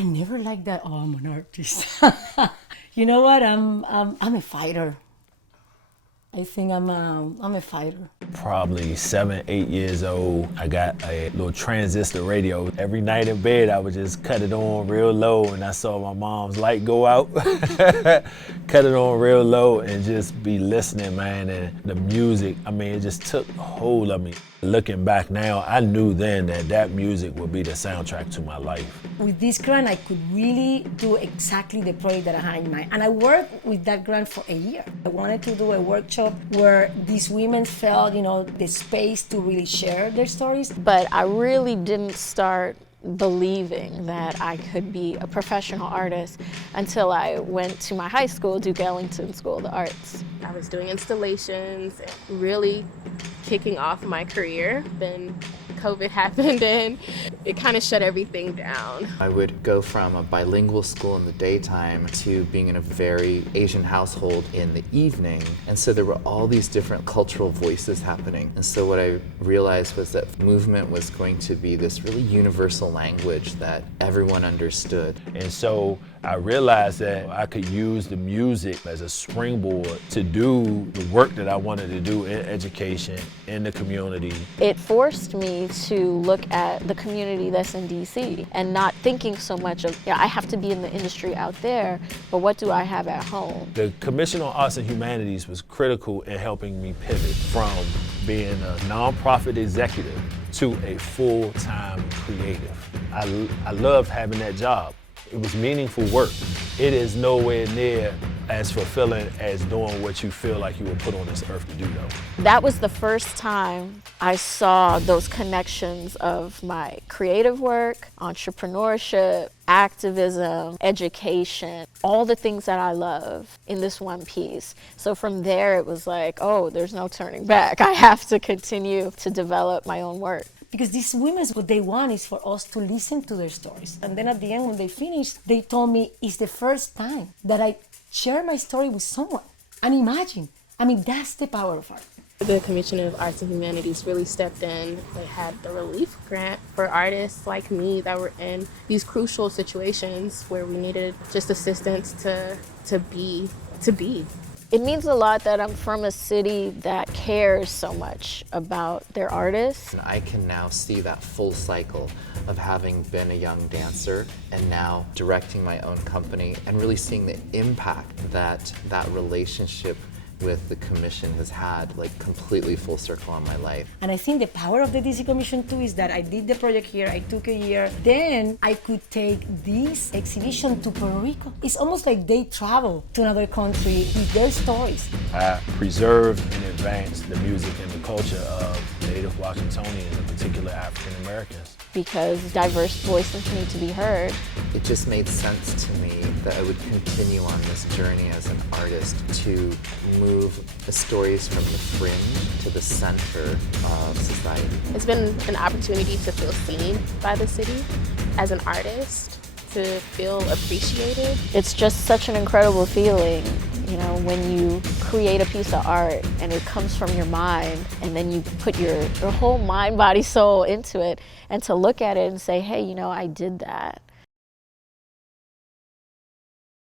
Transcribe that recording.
I never liked that. Oh, I'm an artist. You know what? I'm a fighter. I think I'm a fighter. Probably 7, 8 years old, I got a little transistor radio. Every night in bed, I would just cut it on real low, and I saw my mom's light go out. Cut it on real low and just be listening, man. And the music, I mean, it just took hold of me. Looking back now, I knew then that that music would be the soundtrack to my life. With this grant, I could really do exactly the project that I had in mind. And I worked with that grant for a year. I wanted to do a workshop where these women felt, the space to really share their stories. But I really didn't start believing that I could be a professional artist until I went to my high school, Duke Ellington School of the Arts. I was doing installations, really kicking off my career. Then COVID happened and it kind of shut everything down. I would go from a bilingual school in the daytime to being in a very Asian household in the evening. And so there were all these different cultural voices happening. And so what I realized was that movement was going to be this really universal language that everyone understood. And so I realized that I could use the music as a springboard to do the work that I wanted to do in education, in the community. It forced me to look at the community that's in DC and not thinking so much of, I have to be in the industry out there, but what do I have at home? The Commission on Arts and Humanities was critical in helping me pivot from being a nonprofit executive to a full-time creative. I loved having that job. It was meaningful work. It is nowhere near as fulfilling as doing what you feel like you were put on this earth to do, though. That was the first time I saw those connections of my creative work, entrepreneurship, activism, education, all the things that I love in this one piece. So from there, it was like, oh, there's no turning back. I have to continue to develop my own work. Because these women, what they want is for us to listen to their stories. And then at the end, when they finished, they told me it's the first time that I share my story with someone. And imagine, that's the power of art. The Commission of Arts and Humanities really stepped in. They had the relief grant for artists like me that were in these crucial situations where we needed just assistance to be. It means a lot that I'm from a city that cares so much about their artists. And I can now see that full cycle of having been a young dancer and now directing my own company and really seeing the impact that that relationship with the commission has had, like completely full circle on my life. And I think the power of the DC Commission too is that I did the project here, I took a year, then I could take this exhibition to Puerto Rico. It's almost like they travel to another country with their stories. I preserved and advanced the music and the culture of Native Washingtonians, in particular African Americans. Because diverse voices need to be heard. It just made sense to me that I would continue on this journey as an artist to move the stories from the fringe to the center of society. It's been an opportunity to feel seen by the city as an artist, to feel appreciated. It's just such an incredible feeling, when you create a piece of art and it comes from your mind and then you put your whole mind, body, soul into it, and to look at it and say, hey, I did that.